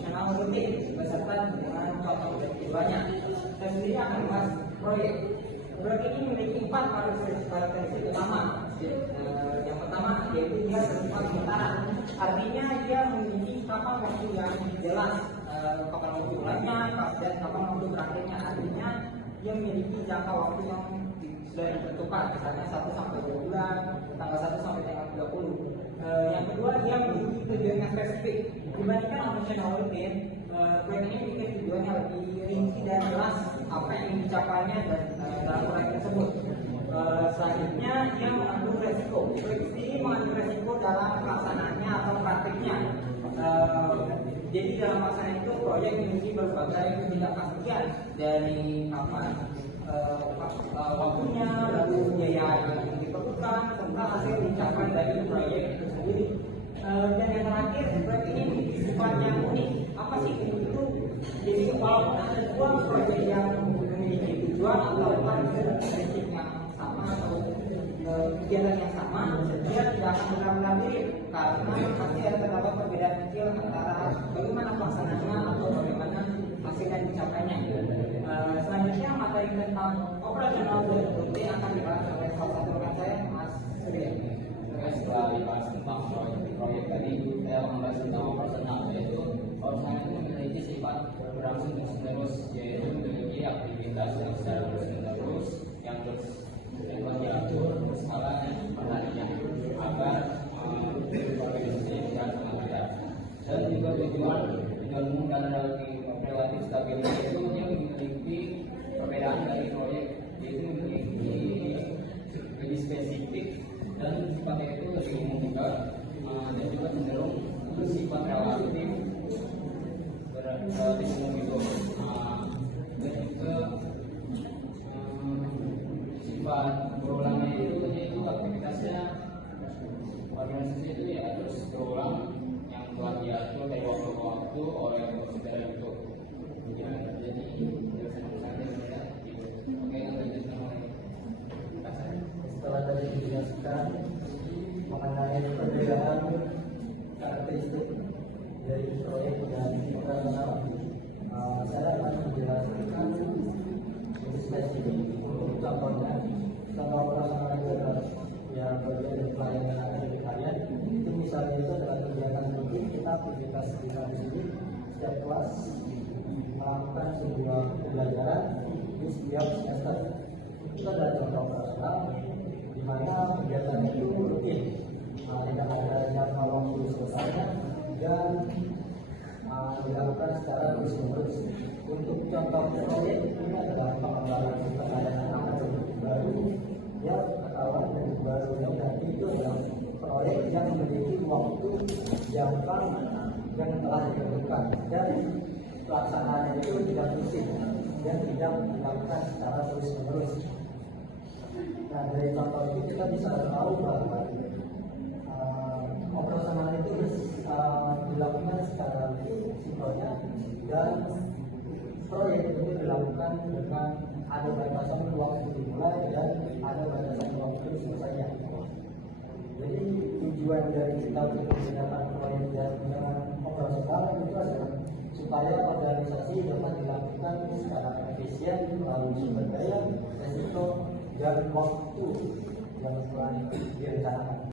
fungsional rutin beserta dengan contoh dan keduanya. Saya sendiri akan membahas proyek. Proyek ini memiliki 4 karakteristik utama. Yang pertama yaitu dia bersifat sementara, artinya dia memiliki kapan waktu yang jelas, kapan waktu mulainya dan kapan waktu berakhirnya. Artinya dia memiliki jangka waktu yang sudah ditentukan, misalnya 1 sampai 2 bulan, tanggal 1 sampai tanggal 30. Yang kedua, dia memiliki tujuan yang spesifik. Dibandingkan operasional rutin, proyek ini memiliki tujuan yang lebih rinci dan jelas apa yang ingin dicapainya dan dalam proyek tersebut. Selanjutnya, dia mengandung resiko. Proyek ini mengandung resiko dalam pelaksanaannya atau praktiknya. Jadi dalam pelaksanaan itu proyek memiliki berbagai ketidakpastian dari kapan waktunya, lalu biaya yang diperlukan, serta hasil dicapai dari proyek itu sendiri. Dan yang terakhir, proyek ini memiliki sifat yang unik. Apa sih itu? Jadi walaupun ada 2 proyek yang memiliki tujuan atau prinsip yang sama atau kegiatan yang sama, dia tidak akan benar-benar mirip karena pasti ada terdapat perbedaan kecil antara bagaimana pelaksanaannya atau bagaimana hasil yang dicapainya. Selanjutnya materi tentang operasional dan rutin akan dibahas oleh salah satu rekan saya, Mas Surya. Setelah dibahas tentang proyek tadi, saya membahas tentang operasional, yaitu operasional itu memiliki sifat berlangsung terus-menerus, yaitu memiliki aktivitas yang secara terus-menerus yang diatur berskala dan perharinya agar organisasi bisa berjalan. Dan juga tujuan umum dan relatif stabil itu dia memiliki perbedaan dari proyek, yaitu memiliki lebih spesifik dan sifatnya itu lebih umum juga, dan juga cenderung bersifat relatif umum itu, dan juga sifat berulangnya itu aktivitasnya organisasi itu ya terus berulang yang telah diatur dari waktu ke waktu oleh saudara itu. Jadi setelah tadi dijelaskan mengenai perbedaan karakteristik dari proyek dan operasional, saya akan menjelaskan lebih spesifik. Untuk contohnya, contoh operasional itu adalah yang bagian dari pelayanan dari kalian. Itu misalnya itu adalah kegiatan rutin kita aktivitas di kampus ini setiap kelas melakukan sebuah pembelajaran di setiap semester. Itu adalah contoh operasional di mana kegiatan itu rutin, tidak ada jangka waktu selesainya dan dilakukan secara terus-menerus. Untuk contoh proyek ini adalah pengembangan sistem layanan baru ya, atau baru yang tadi itu adalah proyek yang memiliki waktu jangka yang telah ditentukan dan pelaksanaannya itu tidak fisik dan tidak dilakukan secara terus-menerus. Nah, dari contoh itu kita bisa tahu bahwa operasional itu dilakukan secara sinkronnya dan proyek itu dilakukan dengan ada batasan waktu dimulai dan ada batasan waktu selesainya. Jadi tujuan dari kita untuk menggunakan proyek dan operasional itu adalah supaya organisasi dapat dilakukan secara efisien melalui sumber daya, resiko, dan waktu yang telah direncanakan.